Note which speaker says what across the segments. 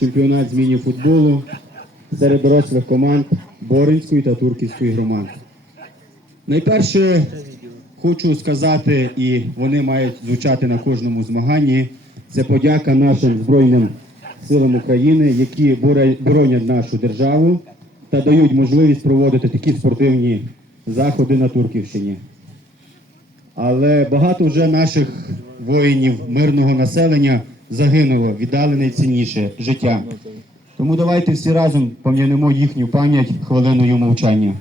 Speaker 1: Чемпіонат з міні-футболу серед дорослих команд Боринської та Турківської громад. Найперше хочу сказати, і вони мають звучати на кожному змаганні. Це подяка нашим Збройним силам України, які боронять нашу державу та дають можливість проводити такі спортивні заходи на Турківщині. Але багато вже наших воїнів мирного населення загинуло, віддали найцінніше життя. Тому давайте всі разом пам'янемо їхню пам'ять хвилиною мовчання.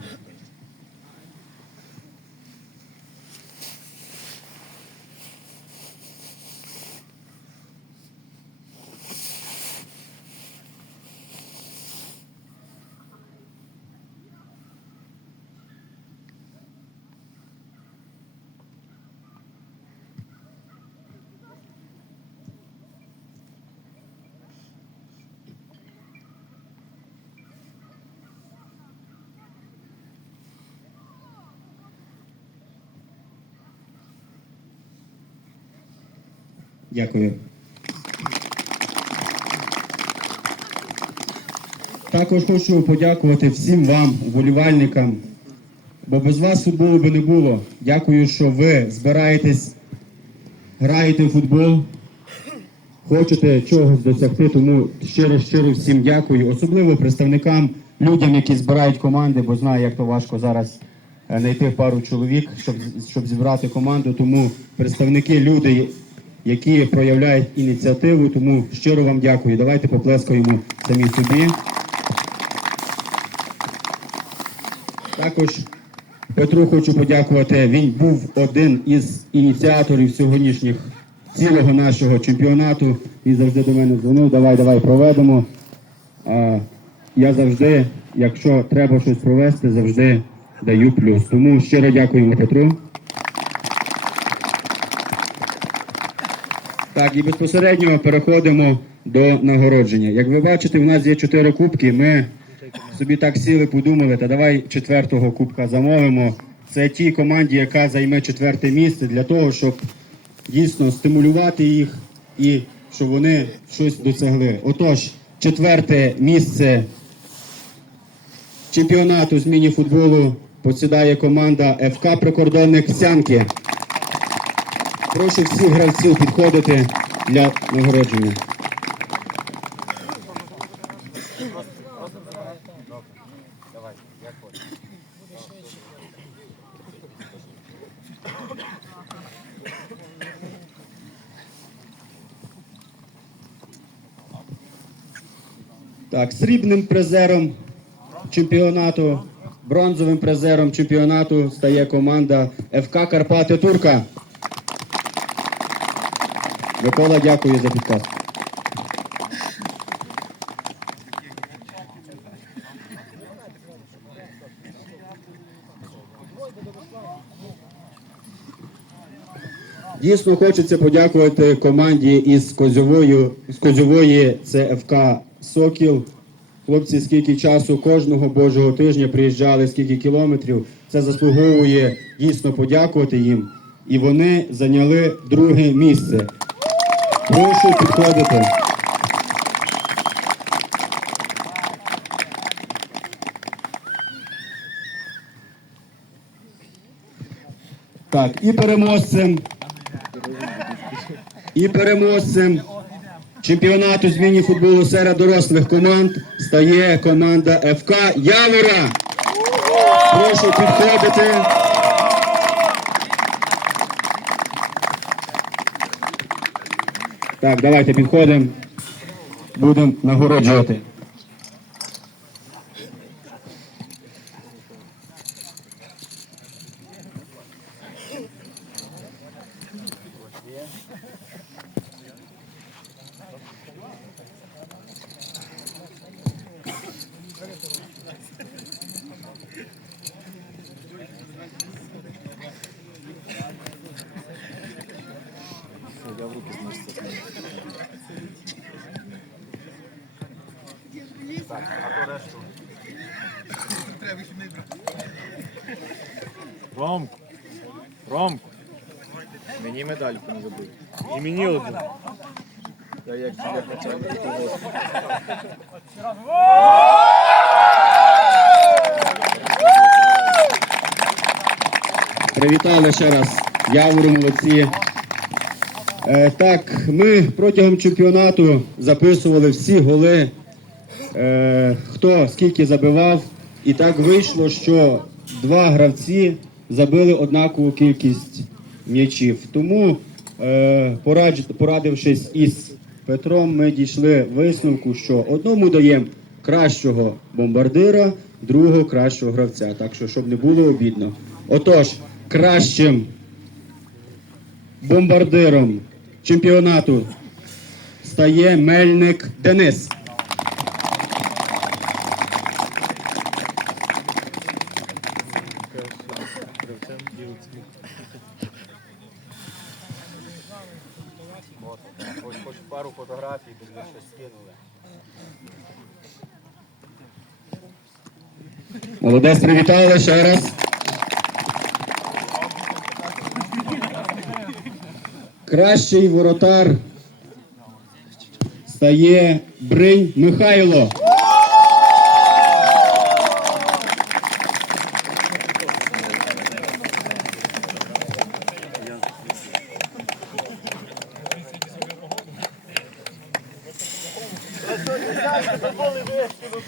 Speaker 1: Дякую. Також хочу подякувати всім вам, вболівальникам, бо без вас футболу би не було. Дякую, що ви збираєтесь, граєте в футбол, хочете чогось досягти. Тому щиро щиро всім дякую, особливо представникам, людям, які збирають команди, бо знаю, як то важко зараз е, знайти пару чоловік, щоб, щоб зібрати команду. Тому представники, люди, які проявляють ініціативу, тому щиро вам дякую. Давайте поплескаємо самі собі. Також Петру хочу подякувати. Він був один із ініціаторів сьогоднішніх цілого нашого чемпіонату. Він завжди до мене дзвонив. Давай, давай проведемо. Я завжди, якщо треба щось провести, завжди даю плюс. Тому щиро дякуємо Петру. Так, і безпосередньо переходимо до нагородження. Як ви бачите, в нас є чотири кубки. Ми собі так сіли, подумали, та давай четвертого кубка замовимо. Це тій команді, яка займе четверте місце, для того, щоб дійсно стимулювати їх і щоб вони щось досягли. Отож, четверте місце чемпіонату з міні-футболу посідає команда ФК Прикордонник Сянки. Прошу всіх гравців підходити для нагородження. Так, срібним призером чемпіонату, бронзовим призером чемпіонату стає команда ФК Карпати Турка. Микола, дякую за підказ. Дійсно хочеться подякувати команді із Козьовою, з Козьової це ФК Сокіл. Хлопці, скільки часу кожного божого тижня приїжджали, скільки кілометрів. Це заслуговує дійсно подякувати їм. І вони зайняли друге місце. Прошу підходити. Так, і переможцем. І переможцем чемпіонату з міні-футболу серед дорослих команд стає команда ФК Явора. Прошу підходити. Так, давайте підходимо. Будемо нагороджувати.
Speaker 2: Ромку, Ромку, мені медальку не забудь. І мені одну. Я як начальник того.
Speaker 1: Привітали ще раз. Явору молодці. Е, так, ми протягом чемпіонату записували всі голи, е, хто скільки забивав. І так вийшло, що два гравці забили однакову кількість м'ячів. Тому, е, порадившись із Петром, ми дійшли висновку, що одному даємо кращого бомбардира, другого кращого гравця. Так що, щоб не було обідно. Отож, кращим бомбардиром чемпіонату стає Мельник Денис.
Speaker 2: Пару фотографій, бо ми щось скинули.
Speaker 1: Молодець, привітали ще раз. Кращий воротар стає Бринь Михайло.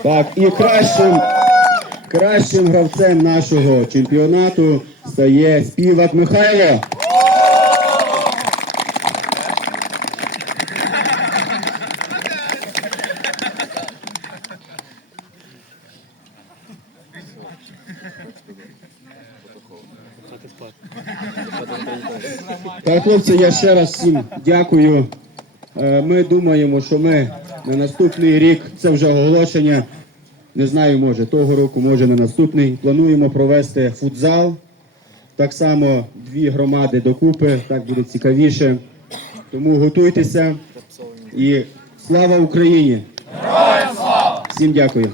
Speaker 1: Так, і кращим, кращим гравцем нашого чемпіонату стає співак Михайло. Так, хлопці, я ще раз всім дякую. Е, Ми думаємо, що ми на наступний рік, це вже оголошення. Не знаю, може того року, може на наступний. Плануємо провести футзал. Так само дві громади докупи, так буде цікавіше. Тому готуйтеся і слава Україні! Всім дякую.